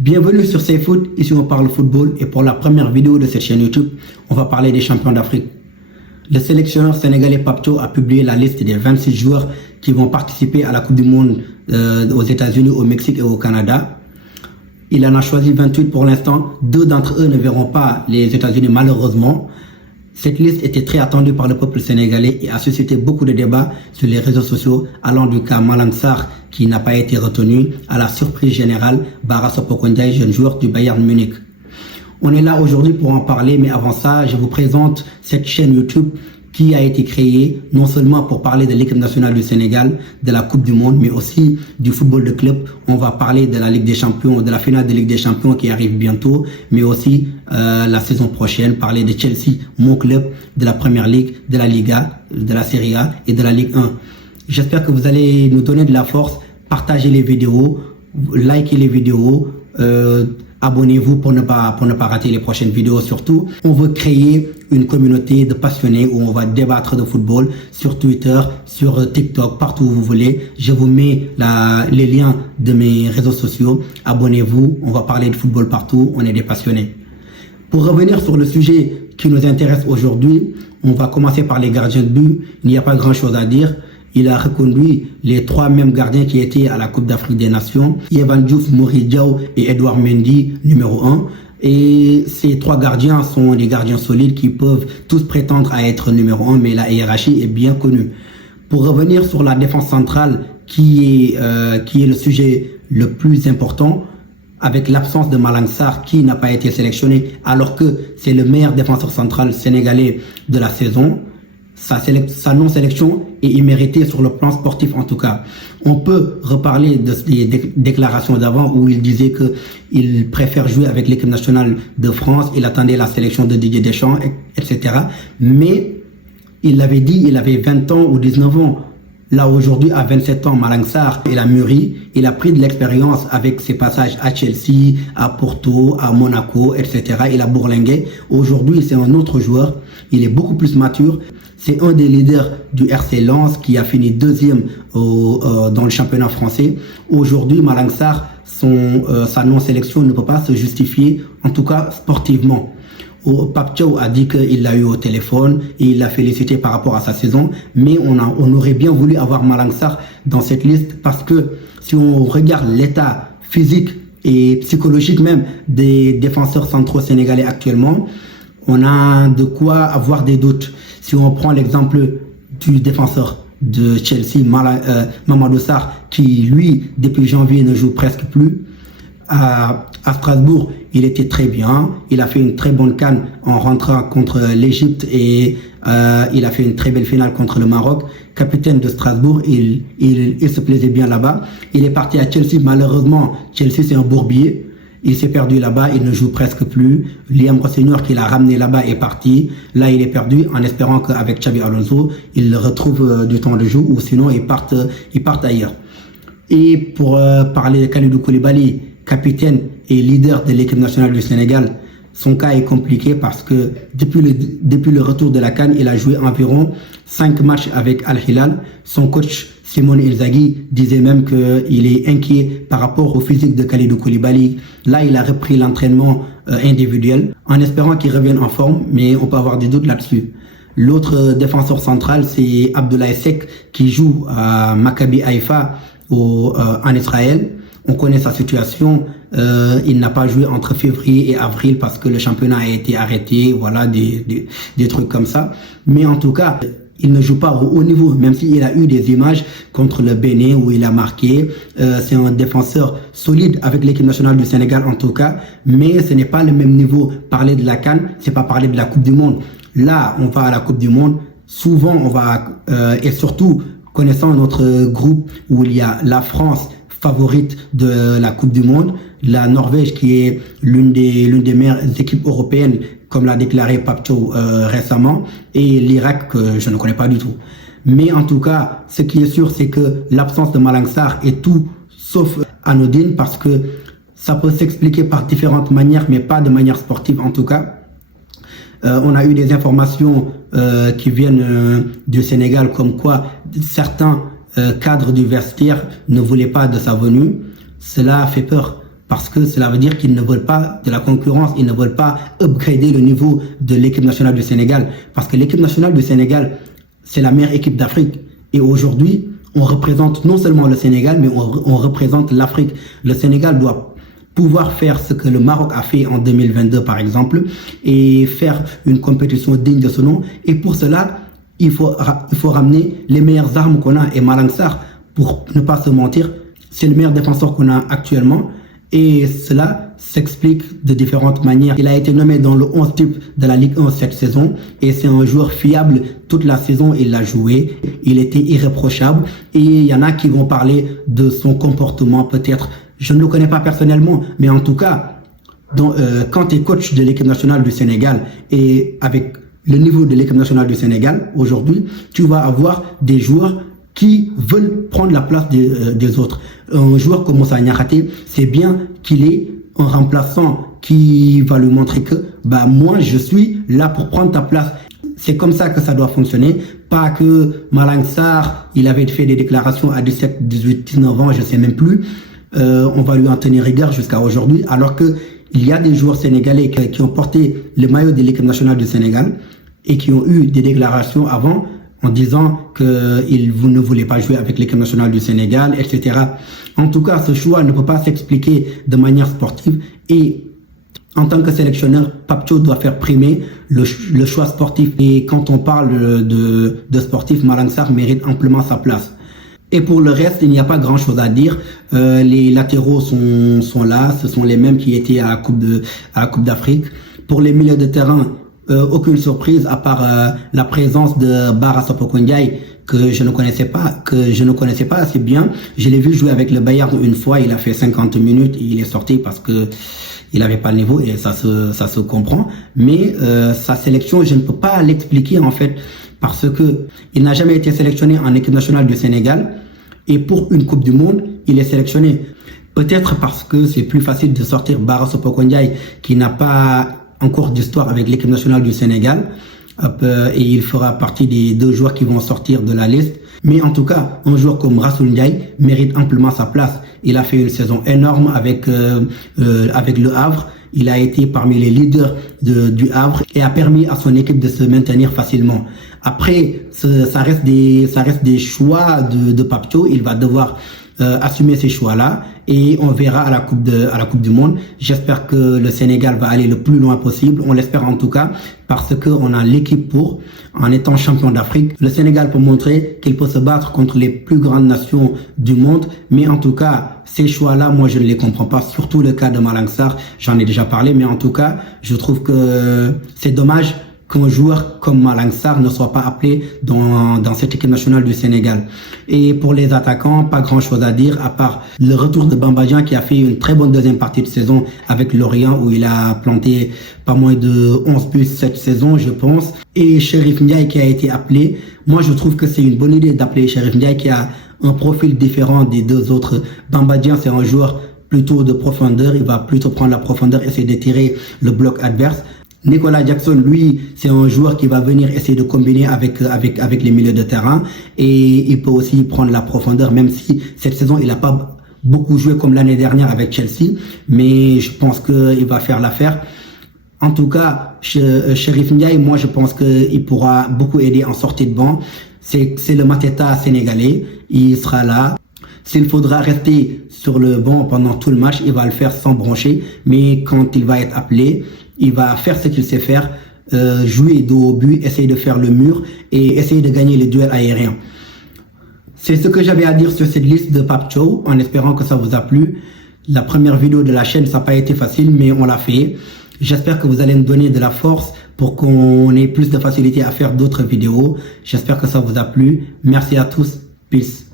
Bienvenue sur CFoot, ici on parle football et pour la première vidéo de cette chaîne YouTube, on va parler des champions d'Afrique. Le sélectionneur sénégalais Pape Thiaw a publié la liste des 26 joueurs qui vont participer à la Coupe du Monde aux États-Unis, au Mexique et au Canada. Il en a choisi 28 pour l'instant, 2 d'entre eux ne verront pas les États-Unis malheureusement. Cette liste était très attendue par le peuple sénégalais et a suscité beaucoup de débats sur les réseaux sociaux, allant du cas Malang Sarr qui n'a pas été retenu à la surprise générale Bara Sopoko Ndiaye, jeune joueur du Bayern Munich. On est là aujourd'hui pour en parler, mais avant ça, je vous présente cette chaîne YouTube qui a été créée non seulement pour parler de l'équipe nationale du Sénégal, de la Coupe du Monde, mais aussi du football de club. On va parler de la Ligue des Champions, de la finale de Ligue des Champions qui arrive bientôt, mais aussi la saison prochaine, parler de Chelsea, mon club, de la Première Ligue, de la Liga, de la Serie A et de la Ligue 1. J'espère que vous allez nous donner de la force, partagez les vidéos, likez les vidéos, abonnez-vous pour ne pas rater les prochaines vidéos. Surtout, on veut créer une communauté de passionnés où on va débattre de football sur Twitter, sur TikTok, partout où vous voulez. Je vous mets les liens de mes réseaux sociaux. Abonnez-vous, on va parler de football partout, on est des passionnés. Pour revenir sur le sujet qui nous intéresse aujourd'hui, on va commencer par les gardiens de but. Il n'y a pas grand-chose à dire. Il a reconduit les 3 mêmes gardiens qui étaient à la Coupe d'Afrique des Nations, Yehvan Diouf, Mory Diaw et Edouard Mendy, numéro 1. Et ces 3 gardiens sont des gardiens solides qui peuvent tous prétendre à être numéro 1, mais la hiérarchie est bien connue. Pour revenir sur la défense centrale, qui est le sujet le plus important, avec l'absence de Malang Sarr qui n'a pas été sélectionné, alors que c'est le meilleur défenseur central sénégalais de la saison. Sa non-sélection est imméritée sur le plan sportif en tout cas. On peut reparler des déclarations d'avant où il disait qu'il préfère jouer avec l'équipe nationale de France, il attendait la sélection de Didier Deschamps, etc. Mais il l'avait dit, il avait 20 ans ou 19 ans. Là aujourd'hui, à 27 ans, Malang Sarr, il a mûri, il a pris de l'expérience avec ses passages à Chelsea, à Porto, à Monaco, etc. Il a bourlingué. Aujourd'hui, c'est un autre joueur. Il est beaucoup plus mature. C'est un des leaders du RC Lens qui a fini 2e dans le championnat français. Aujourd'hui, Malang Sarr, sa non-sélection ne peut pas se justifier, en tout cas sportivement. Pape Thiaw a dit qu'il l'a eu au téléphone et il l'a félicité par rapport à sa saison, mais on aurait bien voulu avoir Malang Sarr dans cette liste parce que si on regarde l'état physique et psychologique même des défenseurs centraux sénégalais actuellement, on a de quoi avoir des doutes. Si on prend l'exemple du défenseur de Chelsea, Mamadou Sarr, qui lui, depuis janvier, ne joue presque plus. À Strasbourg, il était très bien. Il a fait une très bonne CAN en rentrant contre l'Égypte et il a fait une très belle finale contre le Maroc. Capitaine de Strasbourg, il se plaisait bien là-bas. Il est parti à Chelsea. Malheureusement, Chelsea, c'est un bourbier. Il s'est perdu là-bas, il ne joue presque plus. Liam Rosseigneur qui l'a ramené là-bas est parti. Là, il est perdu en espérant qu'avec Xabi Alonso, il retrouve du temps de jeu ou sinon il parte ailleurs. Et pour parler de Kalidou Koulibaly, capitaine et leader de l'équipe nationale du Sénégal, son cas est compliqué parce que depuis le retour de la CAN, il a joué environ 5 matchs avec Al Hilal. Son coach Simone Inzaghi disait même qu'il est inquiet par rapport au physique de Kalidou Koulibaly. Là, il a repris l'entraînement individuel en espérant qu'il revienne en forme, mais on peut avoir des doutes là-dessus. L'autre défenseur central, c'est Abdoulaye Seck qui joue à Maccabi Haïfa en Israël. On connaît sa situation. Il n'a pas joué entre février et avril parce que le championnat a été arrêté. Voilà, des trucs comme ça. Mais en tout cas, il ne joue pas au haut niveau, même s'il a eu des images contre le Bénin où il a marqué. C'est un défenseur solide avec l'équipe nationale du Sénégal en tout cas. Mais ce n'est pas le même niveau. Parler de la CAN, c'est pas parler de la Coupe du Monde. Là, on va à la Coupe du Monde. Souvent, on va... et surtout, connaissant notre groupe où il y a la France, favorite de la Coupe du Monde, la Norvège qui est l'une des meilleures équipes européennes, comme l'a déclaré Pape Thiaw récemment, et l'Irak que je ne connais pas du tout. Mais en tout cas, ce qui est sûr, c'est que l'absence de Malang Sarr est tout sauf anodine parce que ça peut s'expliquer par différentes manières, mais pas de manière sportive en tout cas. On a eu des informations qui viennent du Sénégal comme quoi certains cadres du vestiaire ne voulaient pas de sa venue. Cela fait peur parce que cela veut dire qu'ils ne veulent pas de la concurrence, ils ne veulent pas upgrader le niveau de l'équipe nationale du Sénégal, parce que l'équipe nationale du Sénégal, c'est la meilleure équipe d'Afrique. Et aujourd'hui, on représente non seulement le Sénégal, mais on représente l'Afrique. Le Sénégal doit pouvoir faire ce que le Maroc a fait en 2022, par exemple, et faire une compétition digne de ce nom. Et pour cela, il faut ramener les meilleures armes qu'on a. Et Malang Sarr, pour ne pas se mentir, c'est le meilleur défenseur qu'on a actuellement. Et cela s'explique de différentes manières. Il a été nommé dans le 11 type de la Ligue 1 cette saison et c'est un joueur fiable. Toute la saison, il l'a joué. Il était irréprochable. Et il y en a qui vont parler de son comportement peut-être. Je ne le connais pas personnellement, mais en tout cas, quand tu es coach de l'équipe nationale du Sénégal et avec le niveau de l'équipe nationale du Sénégal aujourd'hui, tu vas avoir des joueurs qui veulent prendre la place des autres. Un joueur comme Moussa Niakhaté, c'est bien qu'il ait un remplaçant qui va lui montrer que moi je suis là pour prendre ta place. C'est comme ça que ça doit fonctionner. Pas que Malang Sarr, il avait fait des déclarations à 17, 18, 19 ans, je sais même plus. On va lui en tenir rigueur jusqu'à aujourd'hui, alors que il y a des joueurs sénégalais qui ont porté le maillot de l'équipe nationale du Sénégal et qui ont eu des déclarations avant en disant qu'ils ne voulaient pas jouer avec l'équipe nationale du Sénégal, etc. En tout cas, ce choix ne peut pas s'expliquer de manière sportive et en tant que sélectionneur, Pape Thiaw doit faire primer le choix sportif. Et quand on parle de sportif, Malang Sarr mérite amplement sa place. Et pour le reste, il n'y a pas grand-chose à dire. Les latéraux sont là, ce sont les mêmes qui étaient à la Coupe d'Afrique. Pour les milieux de terrain, aucune surprise à part la présence de Bara Sopoko Ndiaye que je ne connaissais pas assez bien. Je l'ai vu jouer avec le Bayern une fois, il a fait 50 minutes, il est sorti parce que il n'avait pas le niveau et ça se comprend. Mais sa sélection, je ne peux pas l'expliquer en fait parce que il n'a jamais été sélectionné en équipe nationale du Sénégal et pour une Coupe du Monde, il est sélectionné. Peut-être parce que c'est plus facile de sortir Bara Sopoko Ndiaye qui n'a pas encore d'histoire avec l'équipe nationale du Sénégal et il fera partie des 2 joueurs qui vont sortir de la liste. Mais en tout cas, un joueur comme Rassoul Ndiaye mérite amplement sa place. Il a fait une saison énorme avec le Havre. Il a été parmi les leaders du Havre et a permis à son équipe de se maintenir facilement. Après, ça reste des choix de Pape Thiaw. Il va devoir assumer ces choix-là et on verra à la Coupe du Monde. J'espère que le Sénégal va aller le plus loin possible. On l'espère en tout cas parce qu'on a l'équipe pour. En étant champion d'Afrique, le Sénégal peut montrer qu'il peut se battre contre les plus grandes nations du monde. Mais en tout cas, ces choix-là, moi, je ne les comprends pas. Surtout le cas de Malang Sarr, j'en ai déjà parlé. Mais en tout cas, je trouve que c'est dommage qu'un joueur comme Malang Sarr ne soit pas appelé dans cette équipe nationale du Sénégal. Et pour les attaquants, pas grand-chose à dire, à part le retour de Bamba Dieng qui a fait une très bonne deuxième partie de saison avec Lorient où il a planté pas moins de 11 buts cette saison, je pense. Et Chérif Ndiaye qui a été appelé. Moi, je trouve que c'est une bonne idée d'appeler Chérif Ndiaye qui a un profil différent des 2 autres. Bamba Dieng, c'est un joueur plutôt de profondeur. Il va plutôt prendre la profondeur, essayer de tirer le bloc adverse. Nicolas Jackson, lui, c'est un joueur qui va venir essayer de combiner avec les milieux de terrain et il peut aussi prendre la profondeur, même si cette saison, il n'a pas beaucoup joué comme l'année dernière avec Chelsea, mais je pense qu'il va faire l'affaire. En tout cas, Chérif Ndiaye, moi, je pense qu'il pourra beaucoup aider en sortie de banc. C'est le Mateta sénégalais, il sera là. S'il faudra rester sur le banc pendant tout le match, il va le faire sans broncher, mais quand il va être appelé, il va faire ce qu'il sait faire, jouer dos au but, essayer de faire le mur et essayer de gagner les duels aériens. C'est ce que j'avais à dire sur cette liste de Pape Thiaw, en espérant que ça vous a plu. La première vidéo de la chaîne, ça n'a pas été facile, mais on l'a fait. J'espère que vous allez me donner de la force pour qu'on ait plus de facilité à faire d'autres vidéos. J'espère que ça vous a plu. Merci à tous. Peace.